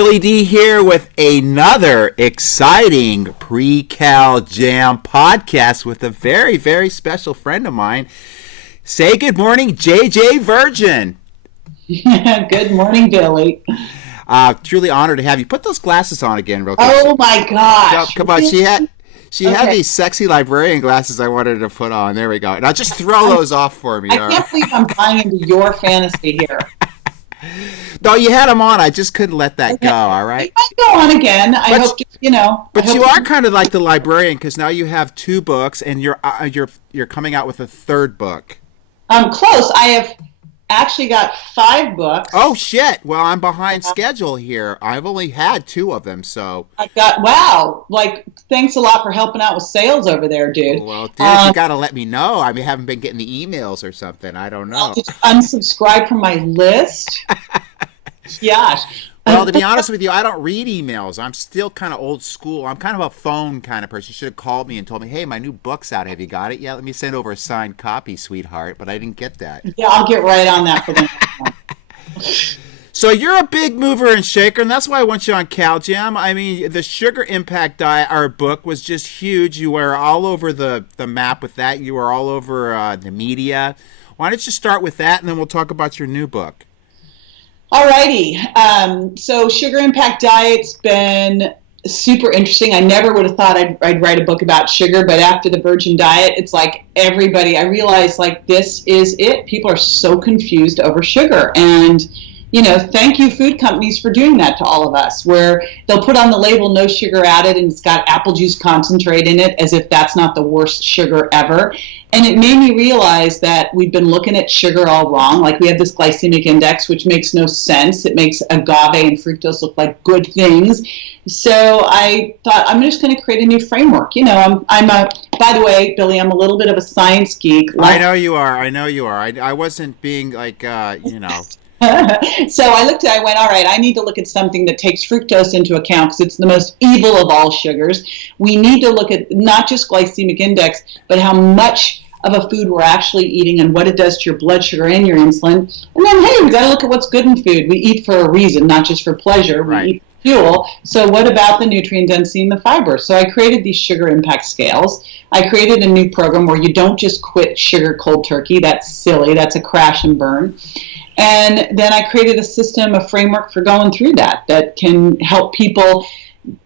Billy D here with another exciting Pre-Cal Jam podcast with a very, very special friend of mine. Say good morning, JJ Virgin. Good morning, Billy. Truly honored to have you. Put those glasses on again real quick. Oh my gosh. Come on, she had these sexy librarian glasses I wanted to put on. There we go. Now just throw those off for me. I can't believe I'm buying into your fantasy here. No, you had them on. I just couldn't let that go, all right? It might go on again. I hope, But you are kind of like the librarian because now you have 2 books and you're coming out with a 3rd book. I'm close. I have actually got 5 books. Oh, shit. Well, I'm behind schedule here. I've only had 2 of them, so. Thanks a lot for helping out with sales over there, dude. Well, dude, you got to let me know. I haven't been getting the emails or something. I don't know. Did you unsubscribe from my list? Gosh. Well, to be honest with you, I don't read emails. I'm still kind of old school. I'm kind of a phone kind of person. You should have called me and told me, hey, my new book's out. Have you got it yet? Let me send over a signed copy, sweetheart. But I didn't get that. Yeah, I'll get right on that for them. So you're a big mover and shaker, and that's why I want you on Cal Jam. I mean, the Sugar Impact Diet, our book, was just huge. You were all over the map with that. You were all over the media. Why don't you start with that, and then we'll talk about your new book. Alrighty. So Sugar Impact Diet's been super interesting. I never would have thought I'd write a book about sugar, but after the Virgin Diet, it's like everybody, I realized like this is it. People are so confused over sugar. And thank you food companies for doing that to all of us, where they'll put on the label no sugar added and it's got apple juice concentrate in it as if that's not the worst sugar ever. And it made me realize that we've been looking at sugar all wrong. Like we have this glycemic index, which makes no sense. It makes agave and fructose look like good things. So I thought I'm just going to create a new framework. By the way, Billy, I'm a little bit of a science geek. I know you are. I wasn't being like, So I went, all right, I need to look at something that takes fructose into account because it's the most evil of all sugars. We need to look at not just glycemic index, but how much of a food we're actually eating and what it does to your blood sugar and your insulin. And then, hey, we got to look at what's good in food. We eat for a reason, not just for pleasure. Right. We eat for fuel. So what about the nutrient density and the fiber? So I created these sugar impact scales. I created a new program where you don't just quit sugar cold turkey. That's silly. That's a crash and burn. And then I created a system, a framework for going through that can help people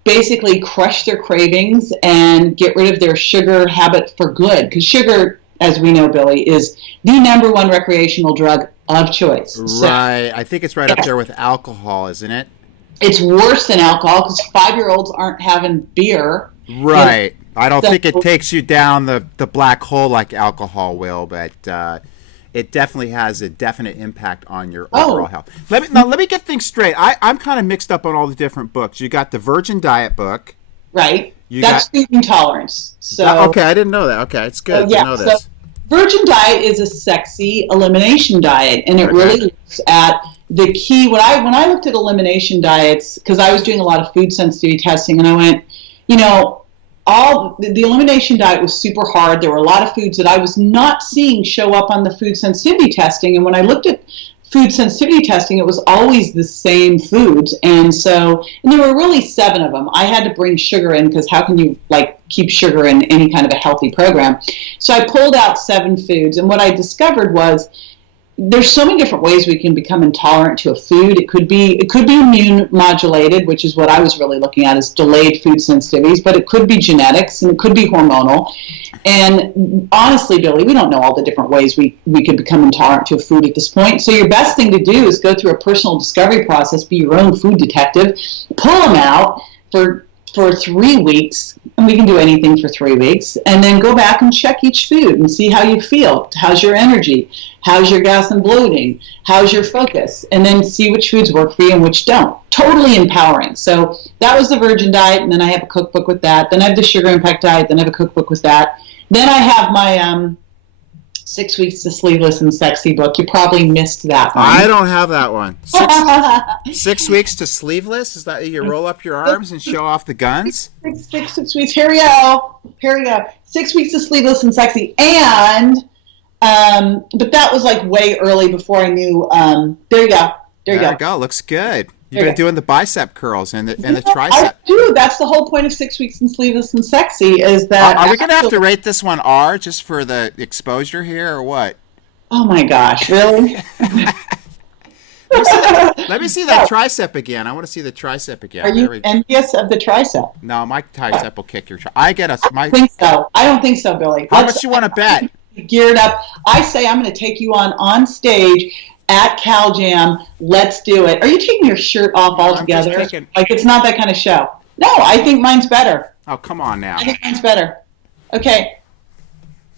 basically crush their cravings and get rid of their sugar habit for good. Because sugar, as we know, Billy, is the #1 recreational drug of choice. Right. I think it's right up there with alcohol, isn't it? It's worse than alcohol because 5-year-olds aren't having beer. Right. I don't think it takes you down the black hole like alcohol will, but it definitely has a definite impact on your overall health. Let me get things straight. I'm kind of mixed up on all the different books. You got the Virgin Diet book. Right. That's food intolerance. So okay, I didn't know that. Okay, it's good to know this. So Virgin Diet is a sexy elimination diet, and it really looks at the key. When I looked at elimination diets, because I was doing a lot of food sensitivity testing, and I went, the elimination diet was super hard. There were a lot of foods that I was not seeing show up on the food sensitivity testing. And when I looked at food sensitivity testing, it was always the same foods. And there were really 7 of them. I had to bring sugar in because how can you keep sugar in any kind of a healthy program? So I pulled out 7 foods. And what I discovered was there's so many different ways we can become intolerant to a food. It could be immune modulated, which is what I was really looking at, is delayed food sensitivities, but it could be genetics and it could be hormonal. And honestly, Billy, we don't know all the different ways we could become intolerant to a food at this point. So your best thing to do is go through a personal discovery process, be your own food detective, pull them out for 3 weeks, and we can do anything for 3 weeks, and then go back and check each food and see how you feel. How's your energy? How's your gas and bloating? How's your focus? And then see which foods work for you and which don't. Totally empowering. So that was the Virgin Diet, and then I have a cookbook with that. Then I have the Sugar Impact Diet, then I have a cookbook with that. Then I have my 6 Weeks to Sleeveless and Sexy book. You probably missed that one. I don't have that one. 6 weeks to Sleeveless? Is that you roll up your arms and show off the guns? Six weeks. Here we go. 6 Weeks to Sleeveless and Sexy. And, but that was way early before I knew. There you go. There you go. Looks good. You've been doing the bicep curls and the tricep. I do. That's the whole point of 6 weeks in Sleeveless and Sexy is that. Are we going to have to rate this one R just for the exposure here or what? Oh my gosh, really? Let me see that tricep again. I want to see the tricep again. Are you envious of the tricep? No, my tricep will kick your tricep. I don't think so. I don't think so, Billy. How much you want to bet? Geared up. I say I'm going to take you on stage at CalJam. Let's do it. Are you taking your shirt off altogether? Like it's not that kind of show. No, I think mine's better. Oh, come on now. I think mine's better. Okay.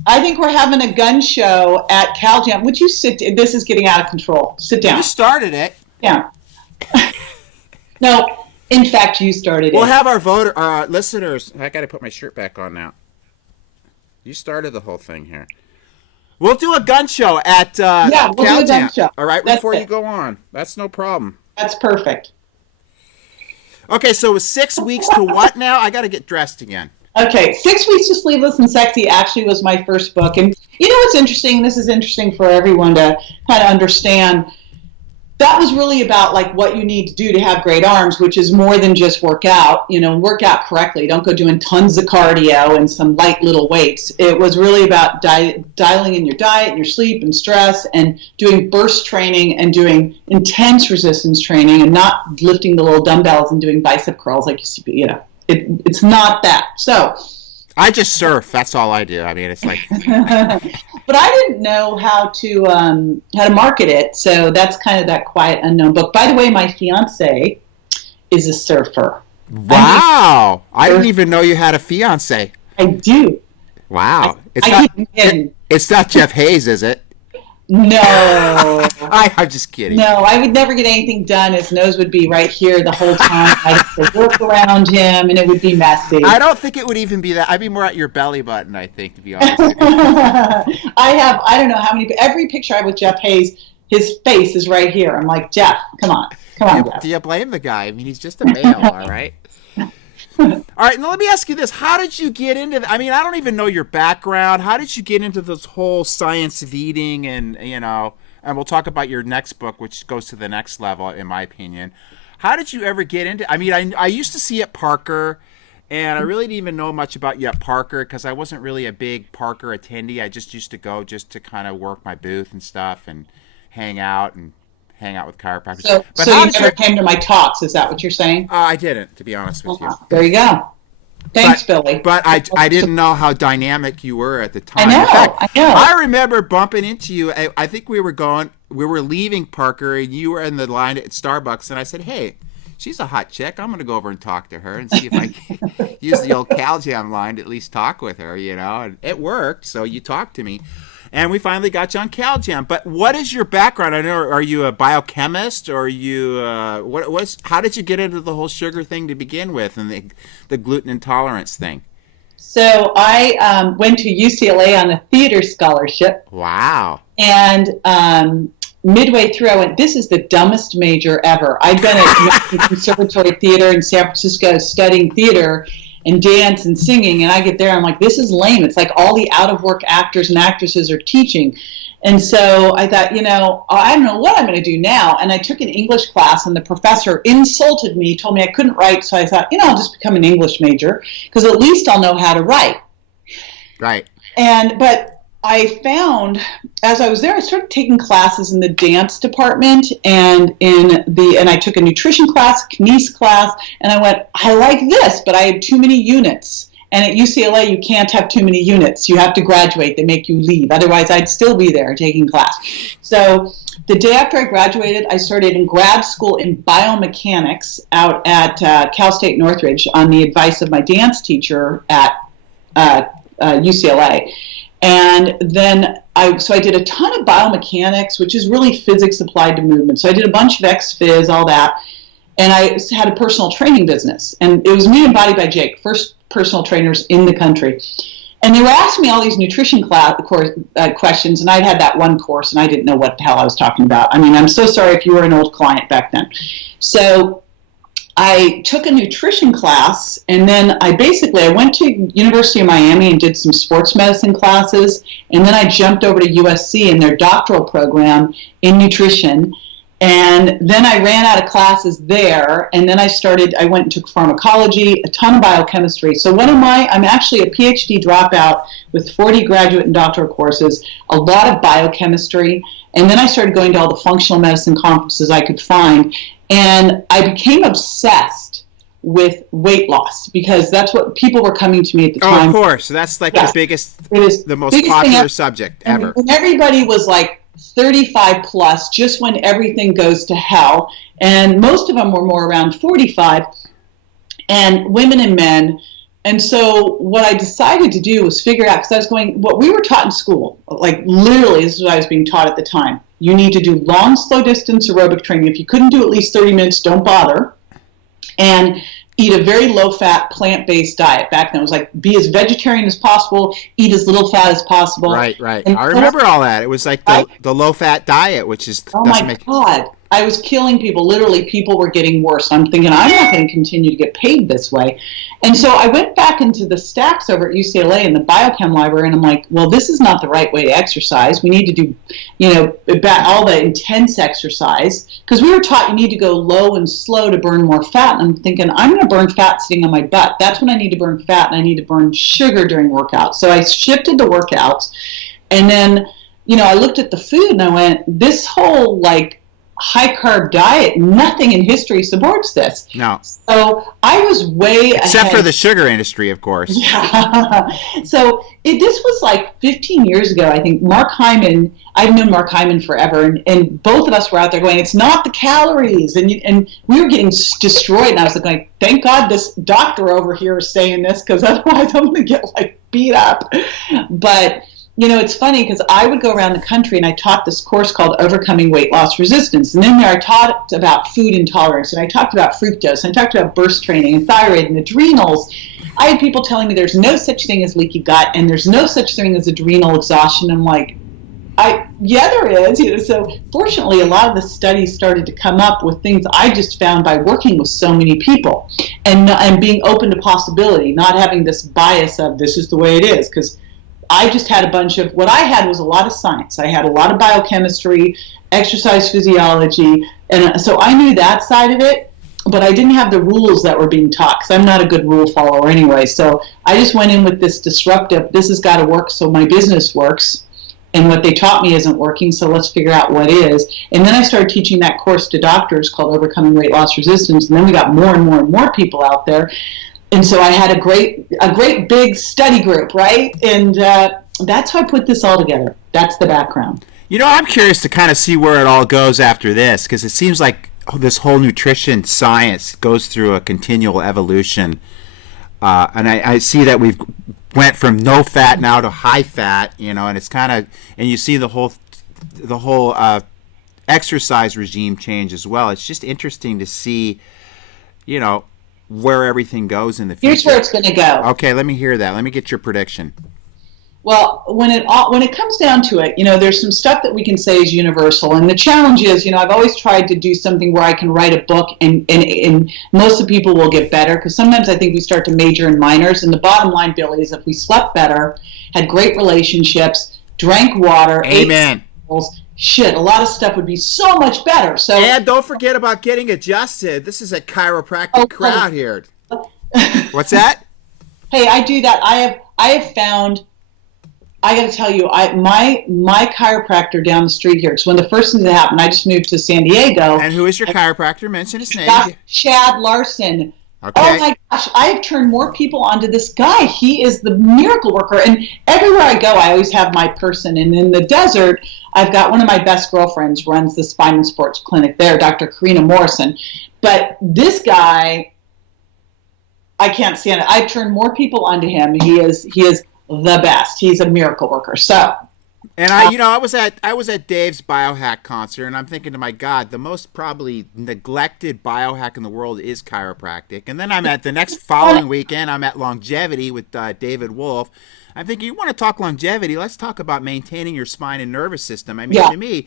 I think we're having a gun show at CalJam. Would you sit? This is getting out of control. Sit down. You started it. Yeah. No, in fact, you started it. We'll have our listeners. I got to put my shirt back on now. You started the whole thing here. We'll do a gun show at CalJam. Do a gun show. All right, before you go on. That's no problem. That's perfect. Okay, so it was 6 weeks to what now? I got to get dressed again. Okay, 6 Weeks to Sleeveless and Sexy actually was my first book. And you know what's interesting? This is interesting for everyone to kind of understand. That was really about like what you need to do to have great arms, which is more than just work out, work out correctly. Don't go doing tons of cardio and some light little weights. It was really about dialing in your diet and your sleep and stress and doing burst training and doing intense resistance training and not lifting the little dumbbells and doing bicep curls like you see, It's not that. So I just surf. That's all I do. I mean, it's like. But I didn't know how to market it, so that's kind of that quiet unknown book. By the way, my fiance is a surfer. Wow! I didn't even know you had a fiance. I do. Wow! It's not Jeff Hayes, is it? No. I'm just kidding. No, I would never get anything done. His nose would be right here the whole time. I'd have to work around him, and it would be messy. I don't think it would even be that. I'd be more at your belly button, I think, to be honest with you. I don't know how many, every picture I have with Jeff Hayes, his face is right here. I'm like, Jeff, come on, Jeff. Do you blame the guy? I mean, he's just a male, all right? All right, now let me ask you this. How did you get into I don't even know your background. How did you get into this whole science of eating and we'll talk about your next book, which goes to the next level, in my opinion. How did you ever get into I used to see at Parker, and I really didn't even know much about you at Parker because I wasn't really a big Parker attendee. I just used to go just to kind of work my booth and stuff and hang out with chiropractors. So you never came to my talks, is that what you're saying? I didn't, to be honest with you. There you go. Thanks, Billy. But I didn't know how dynamic you were at the time. I know. In fact, I remember bumping into you. I think we were leaving Parker, and you were in the line at Starbucks, and I said, hey, she's a hot chick. I'm going to go over and talk to her and see if I can use the old CalJam line to at least talk with her, and it worked, so you talked to me. And we finally got you on CalJam. But what is your background? I know, are you a biochemist, or are you how did you get into the whole sugar thing to begin with, and the gluten intolerance thing? So I went to UCLA on a theater scholarship. Wow. And midway through, I went, this is the dumbest major ever. I've been at Conservatory Theater in San Francisco studying theater and dance and singing, and I get there, I'm like, this is lame. It's like all the out-of-work actors and actresses are teaching. And so I thought, I don't know what I'm going to do now. And I took an English class, and the professor insulted me, told me I couldn't write. So I thought, I'll just become an English major, because at least I'll know how to write. Right. But I found, as I was there, I started taking classes in the dance department and I took a nutrition class, a kinese class, and I went, I like this, but I had too many units. And at UCLA, you can't have too many units. You have to graduate. They make you leave. Otherwise, I'd still be there taking class. So the day after I graduated, I started in grad school in biomechanics out at Cal State Northridge on the advice of my dance teacher at UCLA. And then I did a ton of biomechanics, which is really physics applied to movement. So I did a bunch of ex-phys, all that. And I had a personal training business. And it was me and Body by Jake, first personal trainers in the country. And they were asking me all these nutrition questions, and I'd had that one course, and I didn't know what the hell I was talking about. I mean, I'm so sorry if you were an old client back then. So I took a nutrition class, and then I went to University of Miami and did some sports medicine classes, and then I jumped over to USC in their doctoral program in nutrition. And then I ran out of classes there, and then I went and took pharmacology, a ton of biochemistry. So I'm actually a PhD dropout with 40 graduate and doctoral courses, a lot of biochemistry, and then I started going to all the functional medicine conferences I could find, and I became obsessed with weight loss because that's what people were coming to me at the time. Oh, of course. That's like the most popular subject ever. And everybody was like 35 plus, just when everything goes to hell. And most of them were more around 45, and women and men. And so what I decided to do was figure out, because I was going, what we were taught in school, like literally this is what I was being taught at the time. You need to do long, slow distance aerobic training. If you couldn't do at least 30 minutes, don't bother. And eat a very low-fat, plant-based diet. Back then, it was like, be as vegetarian as possible, eat as little fat as possible. Right. And I remember all that. It was like the low-fat diet, which is... Oh, my God. I was killing people. Literally, people were getting worse. I'm thinking, I'm not going to continue to get paid this way. And so I went back into the stacks over at UCLA in the biochem library, and I'm like, well, this is not the right way to exercise. We need to do, all the intense exercise, because we were taught you need to go low and slow to burn more fat. And I'm thinking, I'm going to burn fat sitting on my butt. That's when I need to burn fat, and I need to burn sugar during workouts. So I shifted the workouts, and then, I looked at the food, and I went, this whole, high-carb diet, nothing in history supports this. No. So I was way ahead. Except for the sugar industry, of course. Yeah. So this was like 15 years ago, I think. Mark Hyman, I've known Mark Hyman forever, and both of us were out there going, it's not the calories. And we were getting destroyed, and I was like, thank God this doctor over here is saying this, because otherwise I'm going to get, beat up. But... it's funny because I would go around the country and I taught this course called Overcoming Weight Loss Resistance. And in there I taught about food intolerance, and I talked about fructose, and I talked about burst training and thyroid and adrenals. I had people telling me there's no such thing as leaky gut and there's no such thing as adrenal exhaustion. I'm like, yeah, there is. So fortunately, a lot of the studies started to come up with things I just found by working with so many people and being open to possibility, not having this bias of this is the way it is, because I just had what I had was a lot of science. I had a lot of biochemistry, exercise physiology, and so I knew that side of it, but I didn't have the rules that were being taught, because I'm not a good rule follower anyway. So I just went in with this disruptive, this has got to work so my business works, and what they taught me isn't working, so let's figure out what is. And then I started teaching that course to doctors called Overcoming Weight Loss Resistance, and then we got more and more and more people out there. And so I had a great big study group, right? And that's how I put this all together. That's the background. I'm curious to kind of see where it all goes after this, because it seems like this whole nutrition science goes through a continual evolution. And I see that we've went from no fat now to high fat, and it's kind of, and you see the whole exercise regime change as well. It's just interesting to see, where everything goes in the future. Here's where it's going to go. Okay, let me hear that. Let me get your prediction. Well, when it comes down to it, there's some stuff that we can say is universal, and the challenge is, I've always tried to do something where I can write a book, and most of the people will get better, because sometimes I think we start to major in minors, and the bottom line, Billy, is if we slept better, had great relationships, drank water, Amen. ate shit, a lot of stuff would be so much better. So, and don't forget about getting adjusted. This is a chiropractic crowd here. What's that? Hey, I do that. I have found, I got to tell you, my chiropractor down the street here, because when the first thing that happened, I just moved to San Diego. And who is your chiropractor? Mention his name. Chad Larson. Okay. Oh my gosh, I have turned more people onto this guy. He is the miracle worker. And everywhere I go, I always have my person. And in the desert, I've got one of my best girlfriends runs the spine and sports clinic there, Dr. Karina Morrison. But this guy, I can't stand it. I've turned more people onto him. He is the best. He's a miracle worker. So, and I was at Dave's biohack concert, and I'm thinking to my God, the most probably neglected biohack in the world is chiropractic. And then I'm at the next following weekend, I'm at Longevity with David Wolf. I'm thinking, you want to talk longevity? Let's talk about maintaining your spine and nervous system. I mean, to me,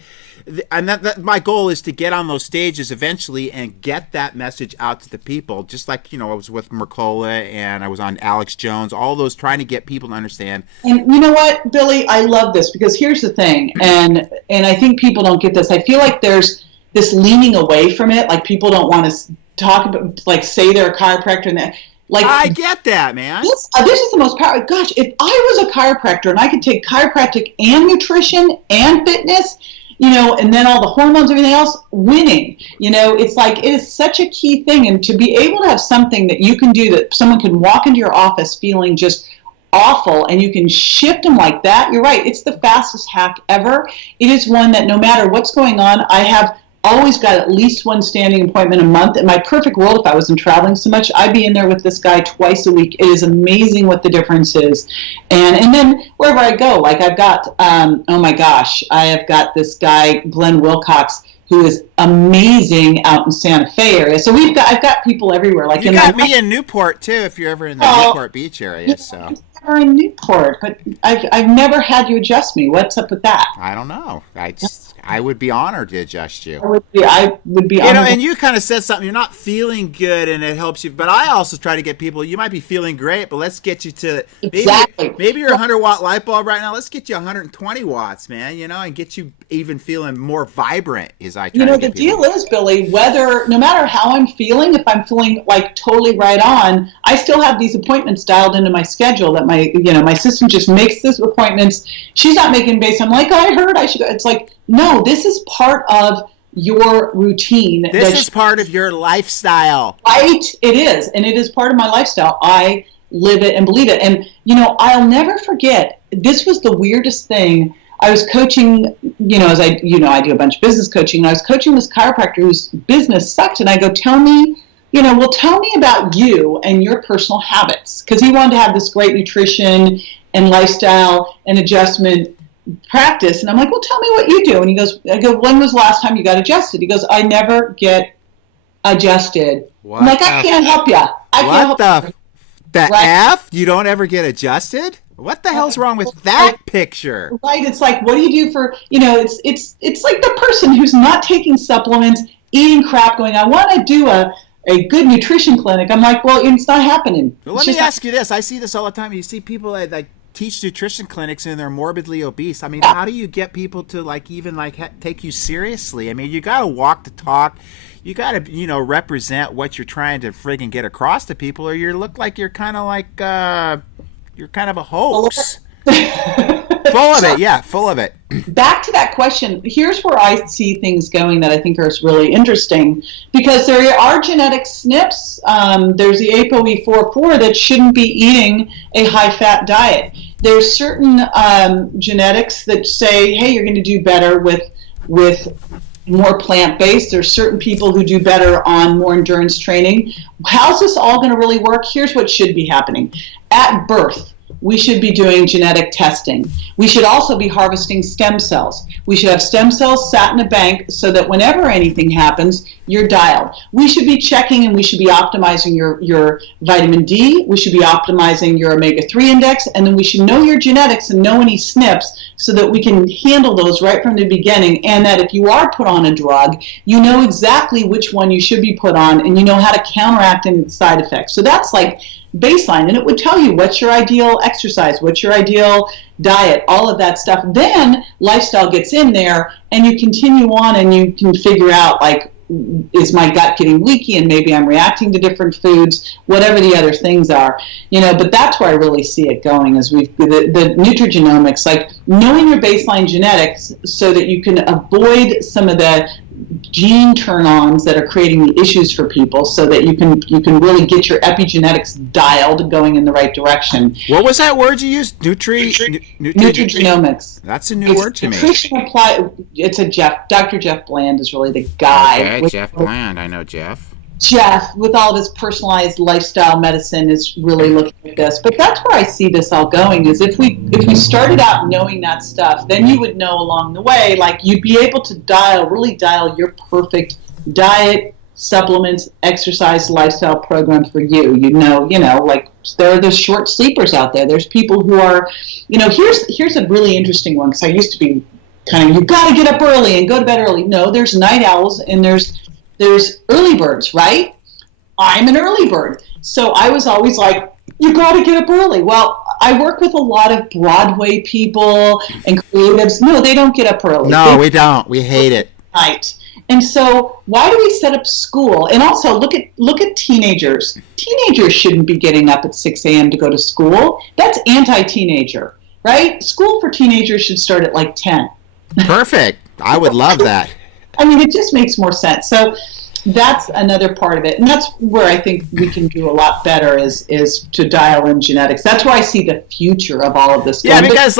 and that my goal is to get on those stages eventually and get that message out to the people. Just like, I was with Mercola and I was on Alex Jones, all those trying to get people to understand. And you know what, Billy? I love this, because here's the thing, and I think people don't get this. I feel like there's this leaning away from it. Like people don't want to talk about, like say they're a chiropractor and that. Like I get that, man. This is the most powerful. Gosh, if I was a chiropractor and I could take chiropractic and nutrition and fitness, and then all the hormones, everything else, winning. It's like it is such a key thing. And to be able to have something that you can do that someone can walk into your office feeling just awful and you can shift them like that, you're right. It's the fastest hack ever. It is one that no matter what's going on, I have always got at least one standing appointment a month. In my perfect world, if I wasn't traveling so much, I'd be in there with this guy twice a week. It is amazing what the difference is. And then wherever I go, like I've got, oh my gosh, I have got this guy, Glenn Wilcox, who is amazing out in Santa Fe area. So I've got people everywhere. Like you got me in Newport too, if you're ever in the Newport Beach area. So never in Newport, but I've never had you adjust me. What's up with that? I don't know. I would be honored to adjust you. I would be honored. And you kind of said something, you're not feeling good and it helps you. But I also try to get people, you might be feeling great, but let's get you to, maybe you're a 100-watt light bulb right now. Let's get you 120 watts, man, and get you even feeling more vibrant as I try to get the deal is, Billy, no matter how I'm feeling, if I'm feeling like totally right on, I still have these appointments dialed into my schedule that my system just makes these appointments. She's not making based on like, I heard I should go. It's like, no, this is part of your routine. This is part of your lifestyle. Right? It is. And it is part of my lifestyle. I live it and believe it. And, I'll never forget, this was the weirdest thing. I was coaching, as I do a bunch of business coaching. And I was coaching this chiropractor whose business sucked. And I go, tell me about you and your personal habits. Because he wanted to have this great nutrition and lifestyle and adjustment practice. And I'm like, well, tell me what you do. And I go, when was the last time you got adjusted? He goes, I never get adjusted. I'm like, I can't help you. The F? You don't ever get adjusted? What the hell's wrong with that picture? Right. It's like, what do you do for, it's like the person who's not taking supplements, eating crap, going, I want to do a good nutrition clinic. I'm like, well, it's not happening. Well, let me ask you this. I see this all the time. You see people that teach nutrition clinics and they're morbidly obese. I mean, how do you get people to take you seriously? I mean, you got to walk the talk. You got to, represent what you're trying to friggin' get across to people, or you look like you're kind of a hoax. Full of it, yeah, full of it. Back to that question, here's where I see things going that I think are really interesting, because there are genetic SNPs. There's the ApoE44 that shouldn't be eating a high-fat diet. There's certain genetics that say, hey, you're going to do better with more plant-based. There's certain people who do better on more endurance training. How's this all going to really work? Here's what should be happening. At birth, we should be doing genetic testing. We should also be harvesting stem cells. We should have stem cells sat in a bank so that whenever anything happens, you're dialed. We should be checking and we should be optimizing your vitamin D. We should be optimizing your omega-3 index. And then we should know your genetics and know any SNPs so that we can handle those right from the beginning. And that if you are put on a drug, you know exactly which one you should be put on and you know how to counteract any side effects. So that's like baseline, and it would tell you what's your ideal exercise, what's your ideal diet, all of that stuff. Then lifestyle gets in there and you continue on and you can figure out, like, is my gut getting leaky and maybe I'm reacting to different foods, whatever the other things are, but that's where I really see it going, is the nutrigenomics, like knowing your baseline genetics so that you can avoid some of the gene turn-ons that are creating the issues for people, so that you can really get your epigenetics dialed going in the right direction. What was that word you used? Nutrigenomics. That's a new word to me. Dr. Jeff Bland is really the guy. Okay, Jeff Bland. I know Jeff. Jeff, with all of his personalized lifestyle medicine, is really looking at this. But that's where I see this all going, is if we started out knowing that stuff, then you would know along the way, like you'd be able to really dial your perfect diet, supplements, exercise, lifestyle program for you. Like there are those short sleepers out there. There's people who are, here's a really interesting one, because I used to be kind of, you got to get up early and go to bed early. No, there's night owls and there's early birds, right? I'm an early bird. So I was always like, you got to get up early. Well, I work with a lot of Broadway people and creatives. No, they don't get up early. No, we don't. We hate it. Right. And so why do we set up school? And also look at teenagers. Teenagers shouldn't be getting up at 6 a.m. to go to school. That's anti-teenager, right? School for teenagers should start at like 10. Perfect. I would love that. I mean, it just makes more sense. So that's another part of it. And that's where I think we can do a lot better is to dial in genetics. That's where I see the future of all of this. Yeah, because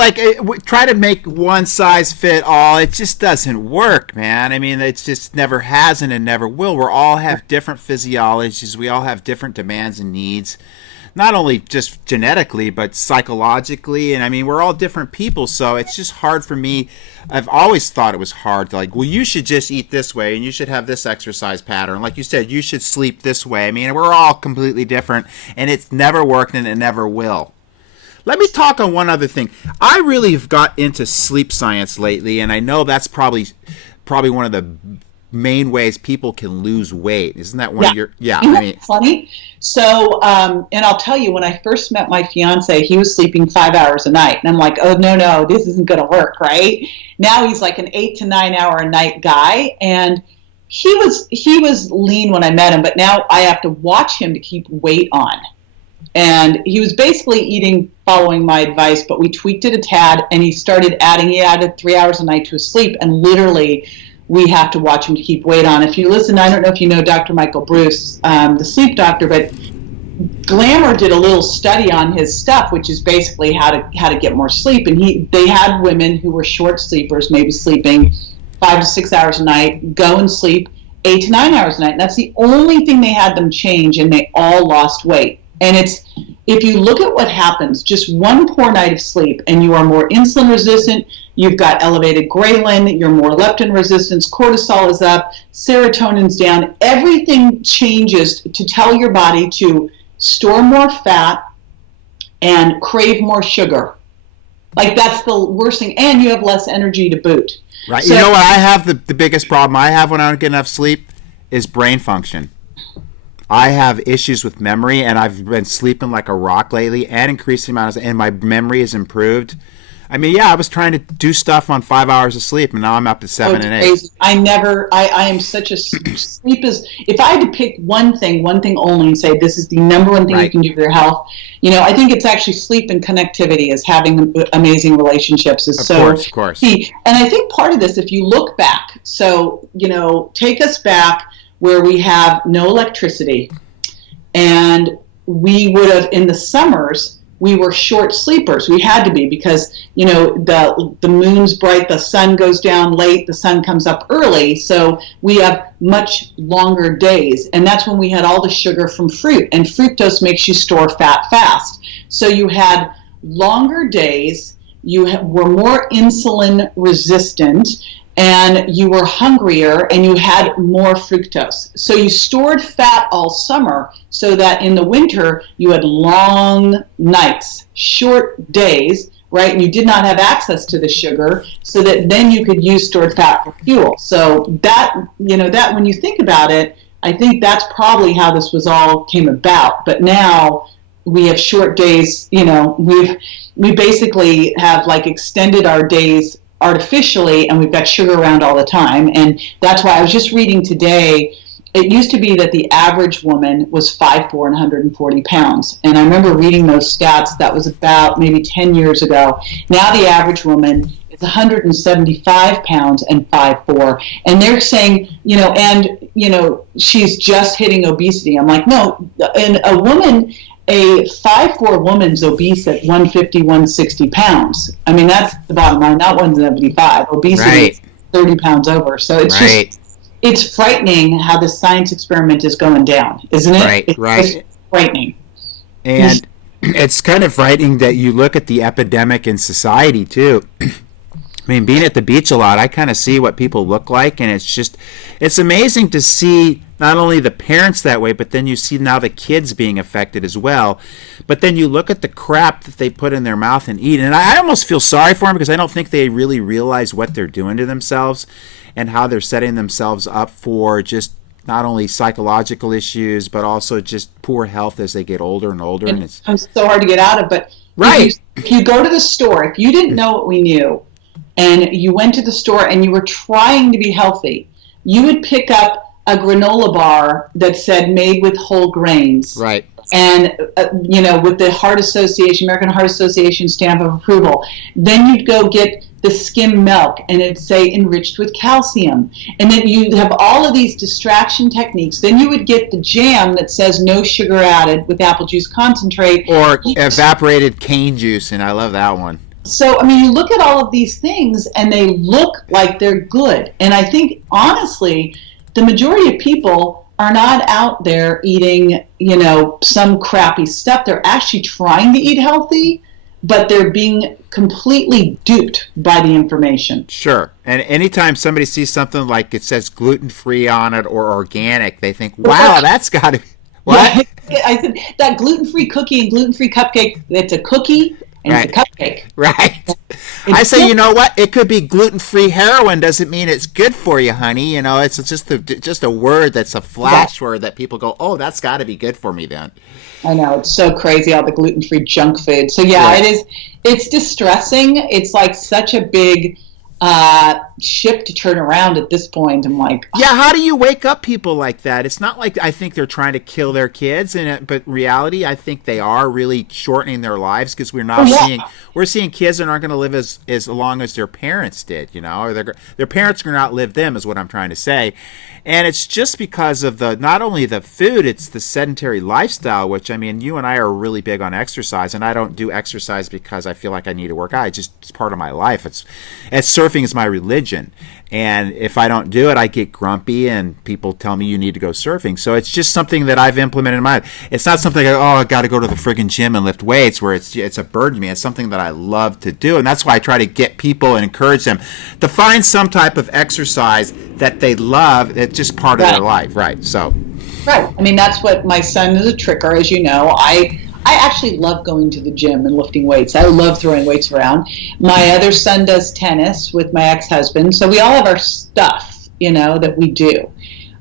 try to make one size fit all. It just doesn't work, man. I mean, it just never hasn't and never will. We all have different physiologies. We all have different demands and needs. Not only just genetically, but psychologically. And I mean, we're all different people. So it's just hard for me. I've always thought it was hard to well, you should just eat this way and you should have this exercise pattern. Like you said, you should sleep this way. I mean, we're all completely different and it's never worked and it never will. Let me talk on one other thing. I really have got into sleep science lately, and I know that's probably one of the main ways people can lose weight. Isn't that one of your... Yeah, I mean, funny. So, and I'll tell you, when I first met my fiance, he was sleeping 5 hours a night. And I'm like, oh, no, this isn't going to work, right? Now he's like an 8 to 9 hour a night guy. And he was lean when I met him, but now I have to watch him to keep weight on. And he was basically eating following my advice, but we tweaked it a tad, and he added 3 hours a night to his sleep, and literally we have to watch him to keep weight on. If you listen, I don't know if you know Dr. Michael Bruce, the sleep doctor, but Glamour did a little study on his stuff, which is basically how to get more sleep. And they had women who were short sleepers, maybe sleeping 5 to 6 hours a night, go and sleep 8 to 9 hours a night. And that's the only thing they had them change, and they all lost weight. And if you look at what happens, just one poor night of sleep, and you are more insulin resistant, you've got elevated ghrelin, you're more leptin resistance, cortisol is up, serotonin's down, everything changes to tell your body to store more fat and crave more sugar. Like, that's the worst thing, and you have less energy to boot. Right. So, you know what I have, the biggest problem I have when I don't get enough sleep is brain function. I have issues with memory, and I've been sleeping like a rock lately, and increasing amounts, and my memory has improved. I mean, yeah, I was trying to do stuff on 5 hours of sleep, and now I'm up to 7 and 8. Crazy. I am such a sleep is. If I had to pick one thing only, and say this is the number one thing you can do for your health, I think it's actually sleep and connectivity, is having amazing relationships is so key. And I think part of this, if you look back, so take us back where we have no electricity, and we would have, in the summers, we were short sleepers. We had to be, because the moon's bright, the sun goes down late, the sun comes up early, so we have much longer days. And that's when we had all the sugar from fruit, and fructose makes you store fat fast. So you had longer days, you were more insulin resistant, and you were hungrier, and you had more fructose. So you stored fat all summer, so that in the winter you had long nights, short days, right? And you did not have access to the sugar, so that then you could use stored fat for fuel. So that when you think about it, I think that's probably how this all came about. But now we have short days. We basically have extended our days artificially, and we've got sugar around all the time. And that's why I was just reading today, it used to be that the average woman was 5'4" and 140 pounds. And I remember reading those stats. That was about maybe 10 years ago. Now the average woman is 175 pounds and 5'4". And they're saying, she's just hitting obesity. I'm like, no, and a 5'4" woman's obese at 150, 160 pounds. I mean, that's the bottom line, not 175. Obesity is 30 pounds over. So it's it's frightening how the science experiment is going down, isn't it? It's frightening. And it's kind of frightening that you look at the epidemic in society, too. I mean, being at the beach a lot, I kind of see what people look like, and it's amazing to see not only the parents that way, but then you see now the kids being affected as well. But then you look at the crap that they put in their mouth and eat, and I almost feel sorry for them, because I don't think they really realize what they're doing to themselves and how they're setting themselves up for just not only psychological issues, but also just poor health as they get older and older. And it's so hard to get out of. But if you go to the store, if you didn't know what we knew, and you went to the store and you were trying to be healthy, you would pick up a granola bar that said made with whole grains. Right. And, with the American Heart Association stamp of approval. Then you'd go get the skim milk, and it'd say enriched with calcium. And then you'd have all of these distraction techniques. Then you would get the jam that says no sugar added with apple juice concentrate. Or evaporated cane juice, and I love that one. So, you look at all of these things, and they look like they're good. And I think, honestly, the majority of people are not out there eating, some crappy stuff. They're actually trying to eat healthy, but they're being completely duped by the information. Sure. And anytime somebody sees something like it says gluten-free on it or organic, they think, wow, that's got to be... What? Yeah, I said, that gluten-free cookie and gluten-free cupcake, it's a cookie and it's a cupcake. Right. I say, you know what? It could be gluten-free heroin. Doesn't mean it's good for you, honey. It's just a word that's a flash word that people go, oh, that's got to be good for me then. I know. It's so crazy, all the gluten-free junk food. So, yeah, it is. It's distressing. It's like such a big ship to turn around at this point. I'm like, oh. Yeah, how do you wake up people like that? It's not like I think they're trying to kill their kids, but in reality, I think they are really shortening their lives because we're seeing kids that aren't going to live as long as their parents did, or their parents are going to outlive them, is what I'm trying to say. And it's just because of not only the food, it's the sedentary lifestyle, which, you and I are really big on exercise, and I don't do exercise because I feel like I need to work out. It's part of my life. Surfing is my religion. And if I don't do it, I get grumpy, and people tell me you need to go surfing. So it's just something that I've implemented in my life. It's not something I got to go to the friggin' gym and lift weights where it's a burden to me. It's something that I love to do, and that's why I try to get people and encourage them to find some type of exercise that they love. That's just part of their life, right? So, right. That's what my son is a tricker, as you know. I actually love going to the gym and lifting weights. I love throwing weights around. My other son does tennis with my ex-husband. So we all have our stuff, that we do.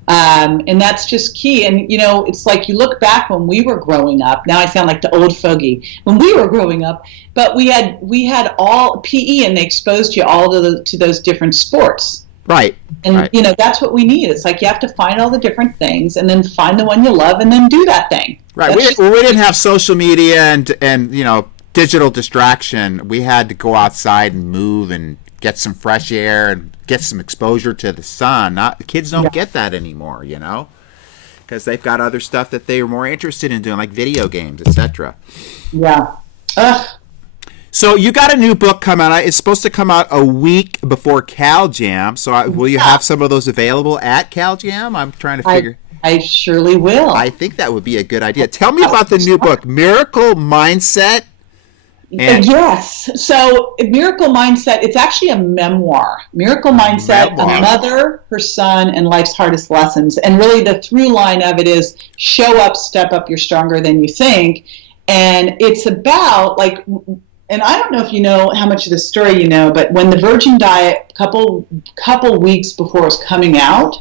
And that's just key. And, it's like you look back when we were growing up. Now I sound like the old fogey. When we were growing up, but we had all PE, and they exposed you all to those different sports. Right. And, that's what we need. It's like you have to find all the different things and then find the one you love and then do that thing. Right. We didn't have social media and digital distraction. We had to go outside and move and get some fresh air and get some exposure to the sun. Kids don't get that anymore, because they've got other stuff that they're more interested in doing, like video games, etc. Yeah. Ugh. So you got a new book come out. It's supposed to come out a week before Cal Jam. So will you have some of those available at Cal Jam? I'm trying to figure. I surely will. I think that would be a good idea. Tell me about the new book, Miracle Mindset. Yes. So Miracle Mindset, it's actually a memoir. Miracle Mindset, a mother, her son, and life's hardest lessons. And really the through line of it is show up, step up, you're stronger than you think. And it's about and I don't know if you know how much of the story you know, but when the Virgin diet, couple weeks before it was coming out,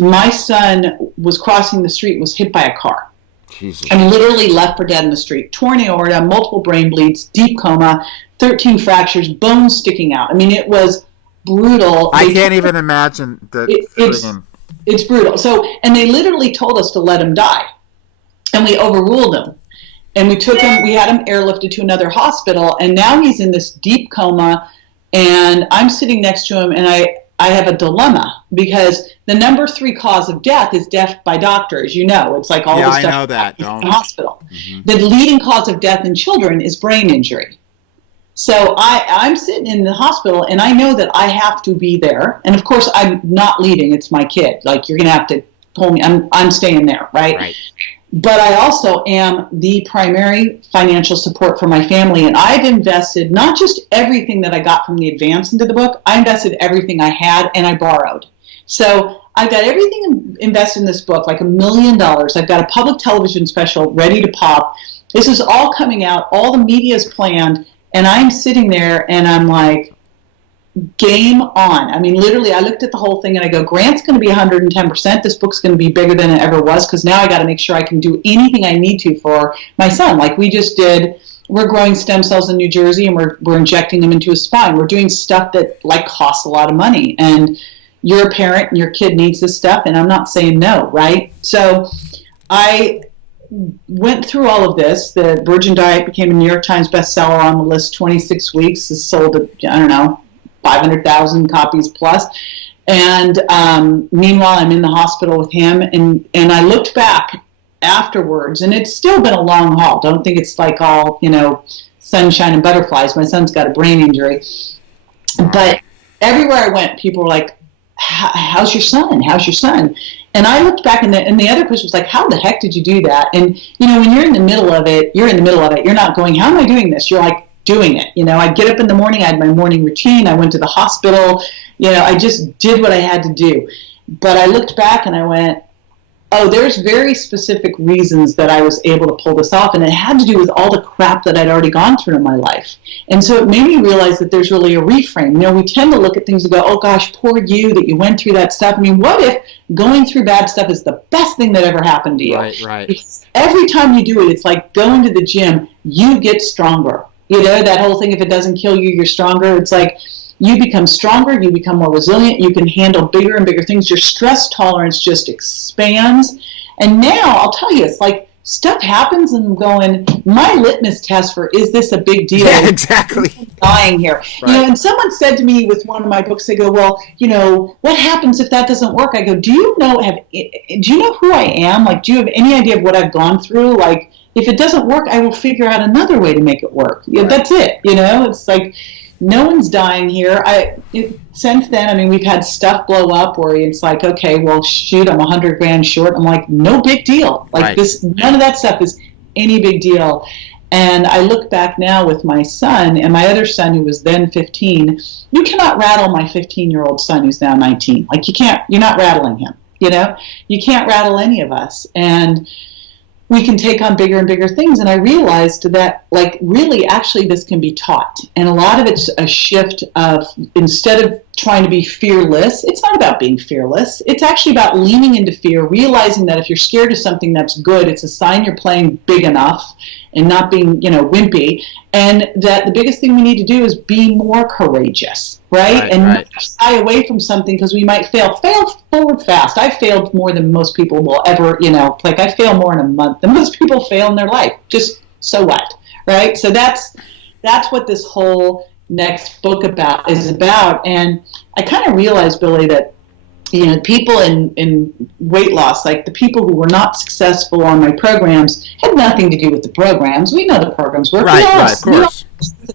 my son was crossing the street, was hit by a car. Jesus. And literally left for dead in the street. Torn aorta, multiple brain bleeds, deep coma, 13 fractures, bones sticking out. It was brutal. I can't even imagine it's brutal. So, and they literally told us to let him die. And we overruled him. And we had him airlifted to another hospital, and now he's in this deep coma, and I'm sitting next to him, and I have a dilemma, because the number 3 cause of death is death by doctor, as you know. It's like all this stuff I know that. in the hospital. Mm-hmm. The leading cause of death in children is brain injury. So I'm sitting in the hospital, and I know that I have to be there. And, of course, I'm not leaving. It's my kid. Like, you're going to have to pull me. I'm staying there, right? But I also am the primary financial support for my family. And I've invested not just everything that I got from the advance into the book, I invested everything I had, and I borrowed. So I've got everything invested in this book, like $1 million. I've got a public television special ready to pop. This is all coming out. All the media is planned. And I'm sitting there, and I'm like, game on. Literally, I looked at the whole thing, and I go, Grant's going to be 110%. This book's going to be bigger than it ever was, because now I got to make sure I can do anything I need to for my son. Like we just did, we're growing stem cells in New Jersey, and we're injecting them into his spine. We're doing stuff that costs a lot of money. And you're a parent and your kid needs this stuff, and I'm not saying no, right? So I went through all of this. The Virgin Diet became a New York Times bestseller on the list 26 weeks. It's sold, I don't know, 500,000 copies plus. And meanwhile, I'm in the hospital with him, and I looked back afterwards, and it's still been a long haul. Don't think it's like all, sunshine and butterflies. My son's got a brain injury. But everywhere I went, people were like, how's your son? How's your son? And I looked back, and the other person was like, how the heck did you do that? And, when you're in the middle of it, you're in the middle of it. You're not going, how am I doing this? You're like doing it. I'd get up in the morning. I had my morning routine. I went to the hospital. I just did what I had to do. But I looked back and I went, oh, there's very specific reasons that I was able to pull this off, and it had to do with all the crap that I'd already gone through in my life. And so it made me realize that there's really a reframe. We tend to look at things and go, oh gosh, poor you that you went through that stuff. I mean, what if going through bad stuff is the best thing that ever happened to you? Right. Because every time you do it, it's like going to the gym, you get stronger. That whole thing, if it doesn't kill you, you're stronger. It's like, you become stronger, you become more resilient, you can handle bigger and bigger things. Your stress tolerance just expands. And now, I'll tell you, it's like stuff happens and I'm going, my litmus test for, is this a big deal? Yeah, exactly. Dying here. Right. And someone said to me with one of my books, they go, well, what happens if that doesn't work? I go, do you know who I am? Like, do you have any idea of what I've gone through? Like, if it doesn't work, I will figure out another way to make it work. Right. That's it. It's like, no one's dying here. Since then, we've had stuff blow up where it's like, okay, well, shoot, I'm $100,000 short. I'm like, no big deal. Like right. this, none of that stuff is any big deal. And I look back now with my son and my other son who was then 15. You cannot rattle my 15-year-old son who's now 19. Like you're not rattling him. You can't rattle any of us. And we can take on bigger and bigger things. And I realized that, really, actually, this can be taught. And a lot of it's a shift of, instead of trying to be fearless, it's not about being fearless. It's actually about leaning into fear, realizing that if you're scared of something that's good, it's a sign you're playing big enough and not being, wimpy. And that the biggest thing we need to do is be more courageous, right? And not shy away from something because we might fail. Fail forward fast. I failed more than most people will ever, I fail more in a month than most people fail in their life. Just so what, right? So that's what this whole next book is about. And I kind of realized, Billy, that people in weight loss, like the people who were not successful on my programs, had nothing to do with the programs. We know the programs work. Right, of course.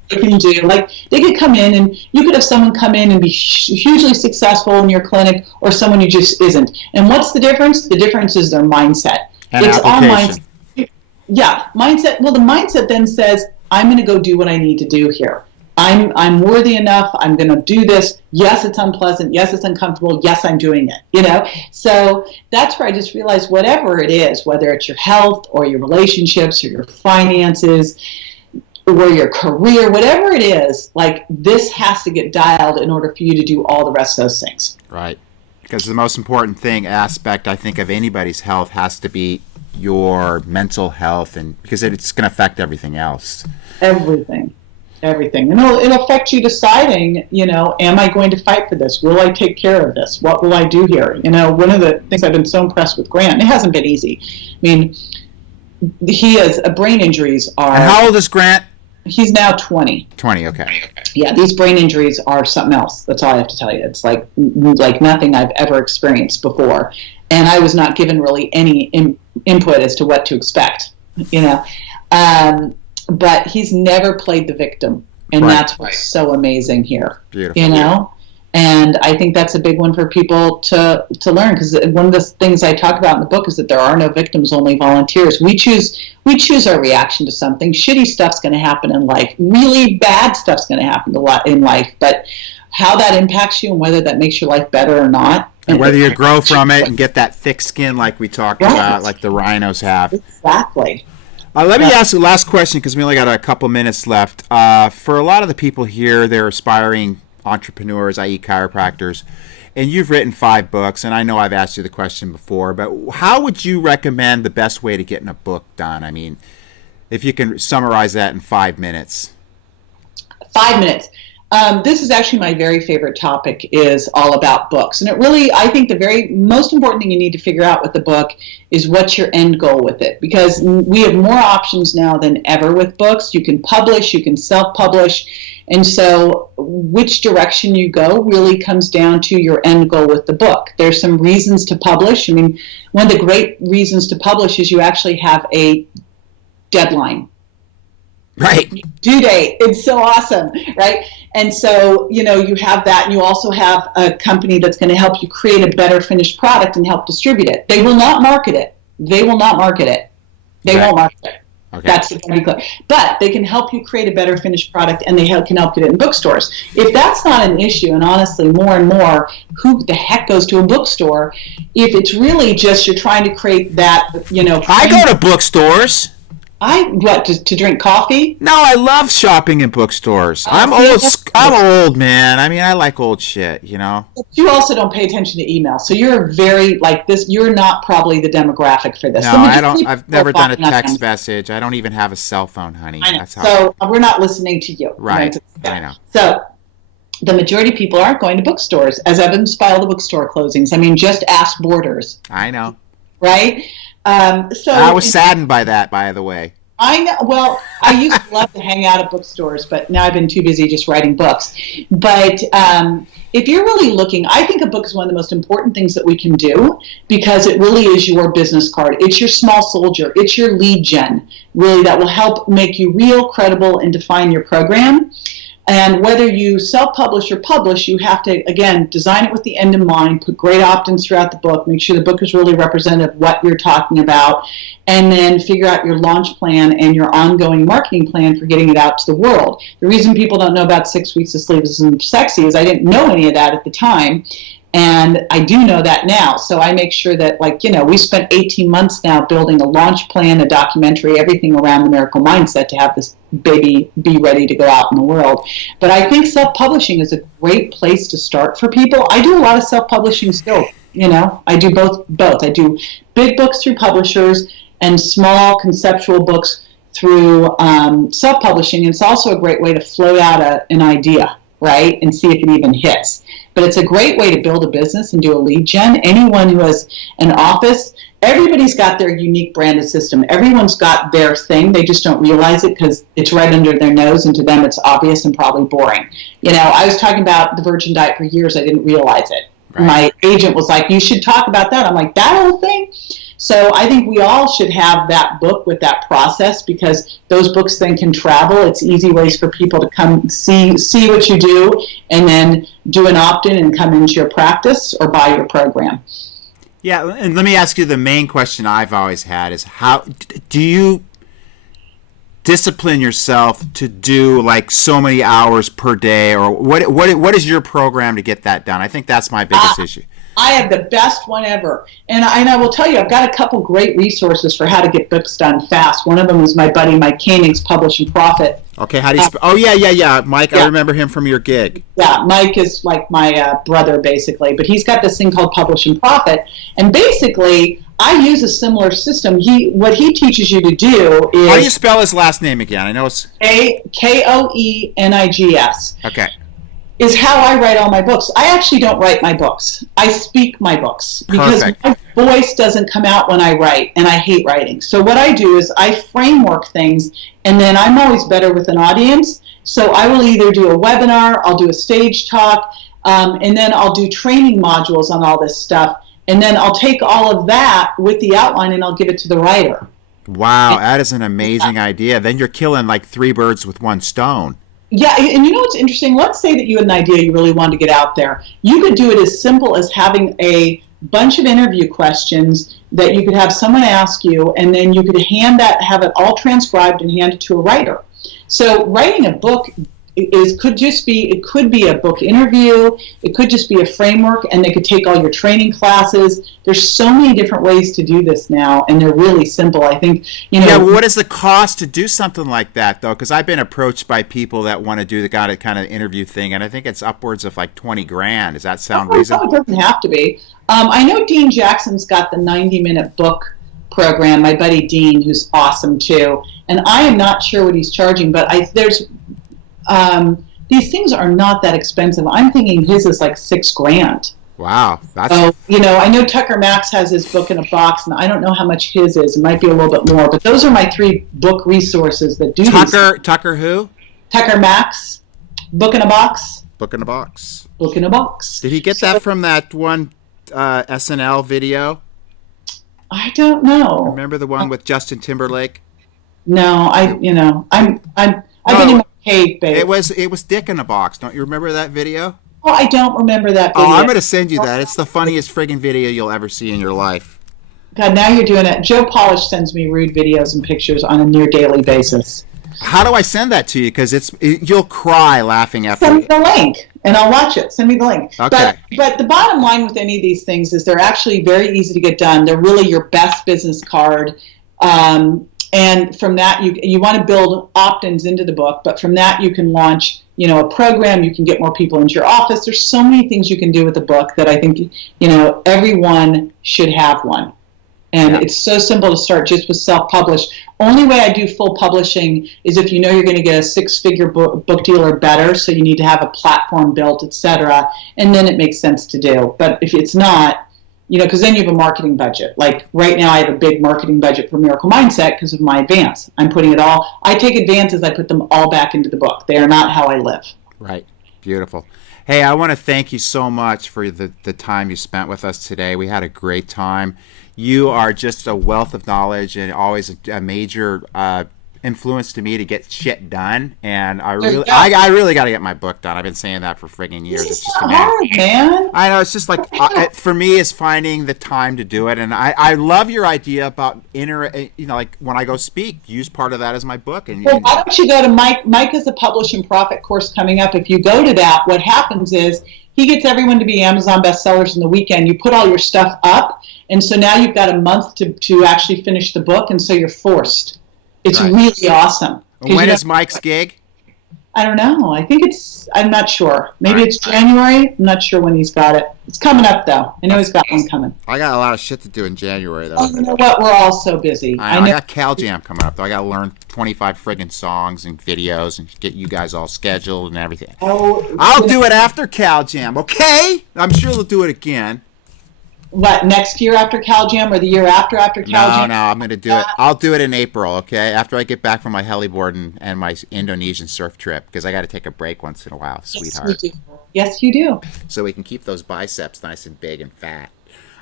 They can do, like, they could come in and you could have someone come in and be hugely successful in your clinic, or someone who just isn't. And what's the difference? The difference is their mindset. And it's application. our mindset. Yeah, mindset. Well, the mindset then says, I'm going to go do what I need to do here. I'm worthy enough. I'm going to do this. Yes, it's unpleasant. Yes, it's uncomfortable. Yes, I'm doing it. So that's where I just realized, whatever it is, whether it's your health or your relationships or your finances or your career, whatever it is, like, this has to get dialed in order for you to do all the rest of those things. Right. Because the most important aspect, I think, of anybody's health has to be your mental health, and because it's going to affect everything else. Everything. And it'll affect you deciding, am I going to fight for this? Will I take care of this? What will I do here? One of the things I've been so impressed with Grant, and it hasn't been easy. He has brain injuries are... And how old is Grant? He's now 20. 20, okay. Yeah, these brain injuries are something else. That's all I have to tell you. It's like nothing I've ever experienced before. And I was not given really any input as to what to expect, but he's never played the victim, and that's what's so amazing here. Beautiful. And I think that's a big one for people to learn, because one of the things I talk about in the book is that there are no victims, only volunteers. We choose our reaction to something. Shitty stuff's going to happen in life. Really bad stuff's going to happen a lot in life, but how that impacts you and whether that makes your life better or not. And whether you grow from it and get that thick skin like we talked about, like the rhinos have. Exactly. Let me ask the last question, because we only got a couple minutes left. For a lot of the people here, they're aspiring entrepreneurs, i.e. chiropractors, and you've written 5 books, and I know I've asked you the question before, but how would you recommend the best way to getting a book done? I mean, if you can summarize that in 5 minutes. 5 minutes. This is actually my very favorite topic, is all about books. And it really, I think the very most important thing you need to figure out with the book is what's your end goal with it. Because we have more options now than ever with books. You can publish, you can self-publish. And so which direction you go really comes down to your end goal with the book. There's some reasons to publish. I mean, one of the great reasons to publish is you actually have a deadline. Right. Due date. It's so awesome, right? And so, you have that, and you also have a company that's going to help you create a better finished product and help distribute it. They will not market it. They won't market it. Okay. That's the pretty clear. But they can help you create a better finished product, and they can help get it in bookstores. If that's not an issue, and honestly, more and more, who the heck goes to a bookstore if it's really just you're trying to create that, I go to bookstores. To drink coffee? No, I love shopping in bookstores. I'm old, man. I mean, I like old shit, But you also don't pay attention to email, so you're very like this. You're not probably the demographic for this. No, I don't. I've never done a text message. I don't even have a cell phone, honey. I know. So we're not listening to you. Right. I know. So the majority of people aren't going to bookstores, as evidenced by all the bookstore closings. I mean, just ask Borders. I know. Right. So I was saddened by that, by the way. I know. Well, I used to love to hang out at bookstores, but now I've been too busy just writing books. But if you're really looking, I think a book is one of the most important things that we can do, because it really is your business card. It's your small soldier. It's your lead gen, really, that will help make you real, credible, and define your program. And whether you self-publish or publish, you have to, again, design it with the end in mind, put great opt-ins throughout the book, make sure the book is really representative of what you're talking about, and then figure out your launch plan and your ongoing marketing plan for getting it out to the world. The reason people don't know about 6 Weeks of Sleeveless Sexy is I didn't know any of that at the time. And I do know that now. So I make sure that, we spent 18 months now building a launch plan, a documentary, everything around the Miracle Mindset to have this baby be ready to go out in the world. But I think self-publishing is a great place to start for people. I do a lot of self-publishing still. I do both. I do big books through publishers and small conceptual books through self-publishing. It's also a great way to float out an idea, right, and see if it even hits. But it's a great way to build a business and do a lead gen. Anyone who has an office, everybody's got their unique branded system. Everyone's got their thing. They just don't realize it because it's right under their nose, and to them it's obvious and probably boring. I was talking about the Virgin Diet for years. I didn't realize it. Right. My agent was like, you should talk about that. I'm like, that whole thing? So I think we all should have that book with that process, because those books then can travel. It's easy ways for people to come see what you do, and then do an opt-in and come into your practice or buy your program. Yeah, and let me ask you the main question I've always had is, how do you discipline yourself to do like so many hours per day, or what is your program to get that done? I think that's my biggest issue. I have the best one ever. And I will tell you, I've got a couple great resources for how to get books done fast. One of them is my buddy Mike Koenig's Publish and Profit. Okay, how do you oh, yeah. Mike, yeah. I remember him from your gig. Yeah, Mike is like my brother, basically. But he's got this thing called Publish and Profit. And basically, I use a similar system. What he teaches you to do is... How do you spell his last name again? I know it's... Koenigs. Okay. Is how I write all my books. I actually don't write my books. I speak my books, because Perfect. My voice doesn't come out when I write, and I hate writing. So what I do is I framework things, and then I'm always better with an audience. So I will either do a webinar, I'll do a stage talk, and then I'll do training modules on all this stuff, and then I'll take all of that with the outline and I'll give it to the writer. Wow, that is an amazing idea. Then you're killing like 3 birds with 1 stone. Yeah, and you know what's interesting? Let's say that you had an idea you really wanted to get out there. You could do it as simple as having a bunch of interview questions that you could have someone ask you, and then you could have it all transcribed and hand it to a writer. So writing a book could be a book interview, it could just be a framework, and they could take all your training classes. There's so many different ways to do this now, and they're really simple. I think, Yeah, what is the cost to do something like that, though? Because I've been approached by people that want to do the kind of interview thing, and I think it's upwards of like $20,000. Does that sound reasonable? No, it doesn't have to be. I know Dean Jackson's got the 90-minute book program, my buddy Dean, who's awesome too, and I am not sure what he's charging, but there's these things are not that expensive. I'm thinking his is like $6,000. Wow, that's So, I know Tucker Max has his book in a box, and I don't know how much his is. It might be a little bit more, but those are my 3 book resources that do Tucker who? Tucker Max, book in a box. Book in a box. Book in a box. Did he get that from that one SNL video? I don't know. Remember the one with Justin Timberlake? No, I've been in my cave, babe. It was Dick in a Box. Don't you remember that video? Oh, I don't remember that video. Oh, I'm going to send you that. It's the funniest friggin' video you'll ever see in your life. God, now you're doing it. Joe Polish sends me rude videos and pictures on a near daily basis. How do I send that to you? Because you'll cry laughing after. Send me the link, and I'll watch it. Send me the link. Okay. But the bottom line with any of these things is they're actually very easy to get done. They're really your best business card. And from that, you want to build opt-ins into the book, but from that you can launch, a program. You can get more people into your office. There's so many things you can do with the book that I think, everyone should have one. And It's so simple to start just with self-publish. Only way I do full publishing is if you're going to get a 6-figure book deal or better, so you need to have a platform built, etc. And then it makes sense to do. But if it's not, because then you have a marketing budget. Like right now I have a big marketing budget for Miracle Mindset because of my advance. I take advances, I put them all back into the book. They are not how I live. Right. Beautiful. Hey, I want to thank you so much for the time you spent with us today. We had a great time. You are just a wealth of knowledge and always a major influence to me to get shit done. And I really got to get my book done. I've been saying that for friggin' years. It's just hard, man. I know. It's just like for me, is finding the time to do it. And I love your idea about like when I go speak, use part of that as my book. And well, why don't you go to Mike? Mike has a Publish and Profit course coming up. If you go to that, what happens is he gets everyone to be Amazon bestsellers in the weekend. You put all your stuff up, and so now you've got a month to actually finish the book, and so you're forced. It's really awesome. When is Mike's gig? I don't know. I think I'm not sure. Maybe it's January. I'm not sure when he's got it. It's coming up, though. I know he's got one coming. I got a lot of shit to do in January, though. Oh, you know what? We're all so busy. I got CalJam coming up, though. I got to learn 25 friggin' songs and videos and get you guys all scheduled and everything. I'll do it after CalJam, okay? I'm sure they'll do it again. What, next year after CalJam or the year after CalJam? No, I'm going to do it. I'll do it in April, okay? After I get back from my heliboard and my Indonesian surf trip, because I got to take a break once in a while, sweetheart. Yes, you do. So we can keep those biceps nice and big and fat.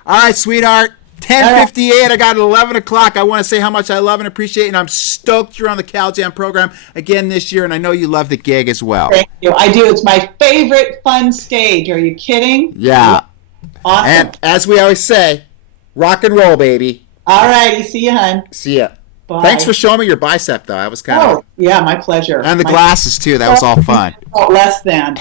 All right, sweetheart. 10:58. I got it 11 o'clock. I want to say how much I love and appreciate, and I'm stoked you're on the CalJam program again this year, and I know you love the gig as well. Thank you. I do. It's my favorite fun stage. Are you kidding? Yeah. Awesome. And as we always say, rock and roll, baby. All righty. See you, hon. See ya. Bye. Thanks for showing me your bicep, though. That was kind of... yeah, my pleasure. And the glasses, too. That was all fun. Less than.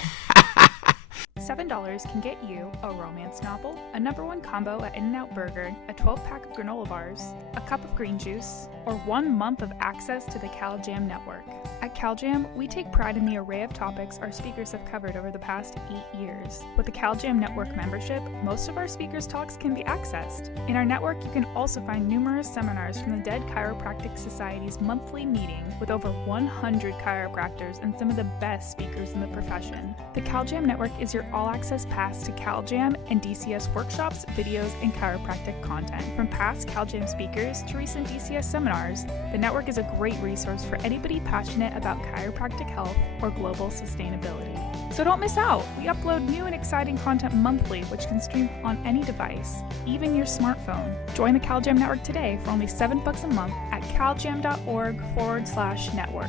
$7 can get you a romance novel, a #1 combo at In-N-Out Burger, a 12-pack of granola bars, a cup of green juice, or 1 month of access to the CalJam network. At CalJam, we take pride in the array of topics our speakers have covered over the past 8 years. With the CalJam network membership, most of our speakers' talks can be accessed. In our network, you can also find numerous seminars from the Dead Chiropractic Society's monthly meeting with over 100 chiropractors and some of the best speakers in the profession. The CalJam network is your all-access pass to CalJam and DCS workshops, videos, and chiropractic content. From past CalJam speakers to recent DCS seminars, the network is a great resource for anybody passionate about chiropractic health or global sustainability. So don't miss out! We upload new and exciting content monthly, which can stream on any device, even your smartphone. Join the CalJam network today for only $7 a month at caljam.org/network.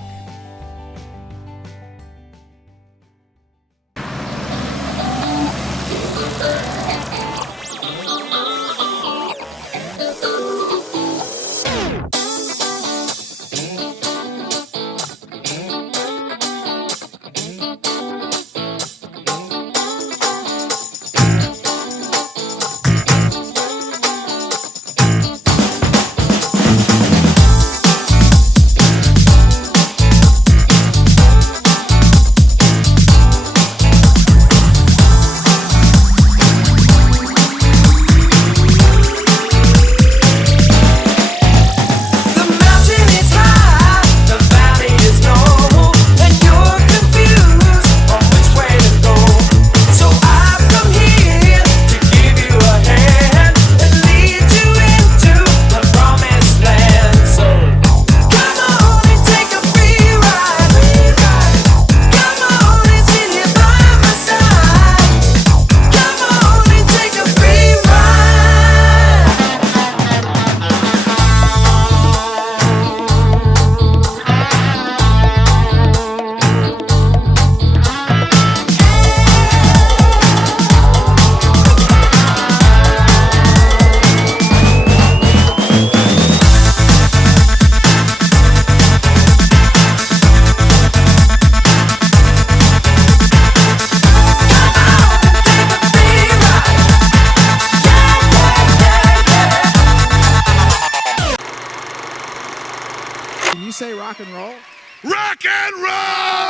rock and roll!